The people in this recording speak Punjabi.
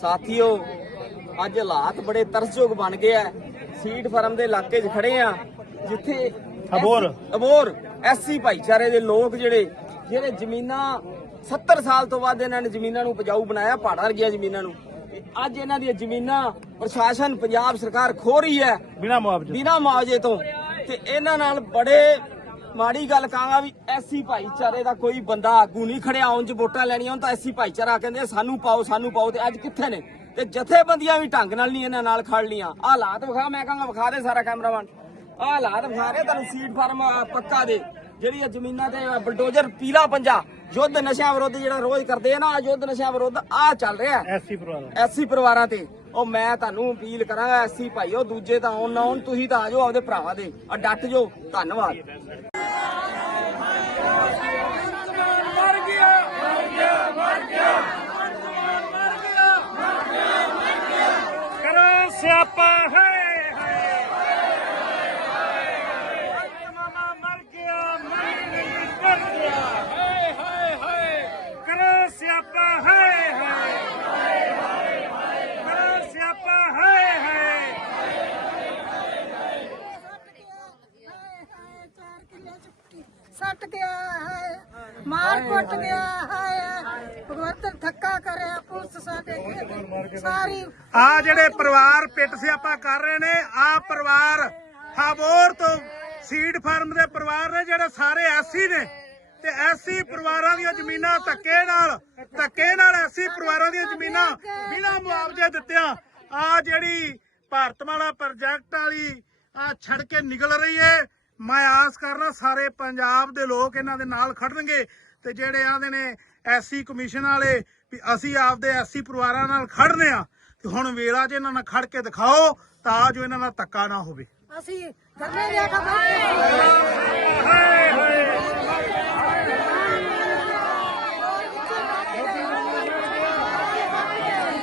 ਸਾਥੀਓ ਅੱਜ ਹਾਲਾਤ ਬੜੇ ਤਰਸਯੋਗ ਬਣ ਗਏ ਆ। ਸੀਟ ਫਰਮ ਦੇ ਇਲਾਕੇ 'ਚ ਖੜੇ ਆ ਜਿੱਥੇ ਅਬੋਹਰ। ਅਬੋਰ ਐਸਸੀ ਭਾਈਚਾਰੇ ਦੇ ਲੋਕ ਜਿਹੜੇ ਜਿਹੜੇ ਜ਼ਮੀਨਾਂ 70 ਸਾਲ ਤੋਂ ਬਾਅਦ ਇਹਨਾਂ ਨੇ ਜ਼ਮੀਨਾਂ ਨੂੰ ਉਪਜਾਊ ਬਣਾਇਆ ਪਹਾੜਾਂ ਵਰਗੀਆਂ ਜ਼ਮੀਨਾਂ ਨੂੰ। ਤੇ ਅੱਜ ਇਹਨਾਂ ਦੀਆਂ ਜ਼ਮੀਨਾਂ ਪ੍ਰਸ਼ਾਸਨ ਪੰਜਾਬ ਸਰਕਾਰ ਖੋ ਰਹੀ ਹੈ। ਬਿਨਾ ਮੁਆਵਜ਼ੇ ਬਿਨਾ ਮੁਆਵਜ਼ੇ ਤੋਂ। ਤੇ ਇਹਨਾਂ ਨਾਲ ਬੜੇ ਮਾੜੀ ਗੱਲ ਕਹਾਂਗਾ ਵੀ ਐਸੀ ਭਾਈਚਾਰੇ ਦਾ ਕੋਈ ਬੰਦਾ ਆਗੂ ਨਹੀਂ ਖੜਿਆ ਉਂਝ ਵੋਟਾਂ ਲੈਣੀਆਂ ਹੁਣ ਤਾਂ ਐਸੀ ਭਾਈਚਾਰਾ ਕਹਿੰਦੇ ਸਾਨੂੰ ਪਾਓ ਸਾਨੂੰ ਪਾਓ। ਤੇ ਅੱਜ ਕਿੱਥੇ ਨੇ? ਤੇ ਜਥੇਬੰਦੀਆਂ ਵੀ ਢੰਗ ਨਾਲ ਨਹੀਂ ਇਹਨਾਂ ਨਾਲ ਖੜ ਲੀਆਂ ਆਹ ਹਾਲਾਤ ਵਿਖਾ ਮੈਂ ਕਹਾਂਗਾ ਵਿਖਾ ਦੇ ਸਾਰਾ ਕੈਮਰਾਮੈਨ। ਆਹ ਹਾਲਾਤ ਵਿਖਾ ਰਹੇ ਤੁਹਾਨੂੰ ਸੀਟ ਫਾਰਮ ਪੱਕਾ ਦੇ। ਜਿਹੜੀ ਇਹ ਜ਼ਮੀਨਾਂ ਤੇ ਬਲਡੋਜ਼ਰ ਪੀਲਾ ਪੰਜਾ ਯੁੱਧ ਨਸ਼ਿਆਂ ਵਿਰੁੱਧ ਜਿਹੜਾ ਰੋਜ਼ ਕਰਦੇ ਆ ਨਾ ਆਹ ਯੁੱਧ ਨਸ਼ਿਆਂ ਵਿਰੁੱਧ ਆਹ ਚੱਲ ਰਿਹਾ ਐਸੀ ਪਰਿਵਾਰ ਐਸੀ ਪਰਿਵਾਰਾਂ ਤੇ। ਉਹ ਮੈਂ ਤੁਹਾਨੂੰ ਅਪੀਲ ਕਰਾਂਗਾ ਐਸੀ ਭਾਈਓ ਦੂਜੇ ਤਾਂ ਆਉਣ ਨਾ ਆਉਣ ਤੁਸੀਂ ਤਾਂ ਆ ਜਾਓ ਆਪਦੇ ਭਰਾਵਾਂ ਦੇ। ਆ ਡੱਟ ਜਾਓ। ਧੰਨਵਾਦ। ਸਿਆਪਾ ਹੈ ਮਾਮਾ ਮਰ ਗਿਆ ਮੈਂ ਨਹੀਂ ਕਰ ਗਿਆ ਹਾਏ ਹਾਏ ਹਾਏ ਕਰੋ ਸਿਆਪਾ ਹੈ ਹੈ ਕਰੋ ਸਿਆਪਾ ਹੈ ਹੈ ਸੱਟ ਗਿਆ ਹੈ, ਮਾਰ ਕੁੱਟ ਗਿਆ ਹੈ। ਭਗਵੰਤ ਧੱਕਾ ਕਰਿਆ, ਪੁਲਿਸ ਸਾਡੇ ਸਾਰੀ ਆ ਜਿਹੜੇ ਪਰਿਵਾਰ ਪਿੱਟ ਸਿਆਪਾ ਕਰ ਰਹੇ ਨੇ, ਆ ਪਰਿਵਾਰ ਹਾਬੋਰ ਤੋਂ ਸੀਡ ਫਾਰਮ ਦੇ ਪਰਿਵਾਰ ਨੇ, ਜਿਹੜੇ ਸਾਰੇ ਐਸੀ ਨੇ। ਤੇ ਐਸੀ ਪਰਿਵਾਰਾਂ ਦੀਆਂ ਜ਼ਮੀਨਾਂ ਧੱਕੇ ਨਾਲ ਧੱਕੇ ਨਾਲ ਐਸੀ ਪਰਿਵਾਰਾਂ ਦੀਆਂ ਜ਼ਮੀਨਾਂ ਬਿਨਾਂ ਮੁਆਵਜ਼ੇ ਦਿੱਤਿਆਂ। ਆ ਜਿਹੜੀ ਭਾਰਤਮਾਲਾ ਪ੍ਰੋਜੈਕਟ ਵਾਲੀ, ਆ ਛੜ ਕੇ ਨਿਕਲ ਰਹੀ ਏ। ਮੈਂ ਆਸ ਕਰਨਾ ਸਾਰੇ ਪੰਜਾਬ ਦੇ ਲੋਕ ਇਹਨਾਂ ਦੇ ਨਾਲ ਖੜਨਗੇ ਤੇ ਜਿਹੜੇ ਆਂਦੇ ਨੇ ਐਸੀ ਕਮਿਸ਼ਨ ਵਾਲੇ ਵੀ ਅਸੀਂ ਆਪਦੇ ਐਸੀ ਪਰਿਵਾਰਾਂ ਨਾਲ ਖੜਨੇ ਆ, ਤੇ ਹੁਣ ਵੇਲਾ ਜੇ ਇਹਨਾਂ ਨਾਲ ਖੜ ਕੇ ਦਿਖਾਓ, ਤਾਂ ਜੋ ਇਹਨਾਂ ਨਾਲ ਧੱਕਾ ਨਾ ਹੋਵੇ। ਅਸੀਂ ਧਰਨੇ ਦੇ ਕੇ।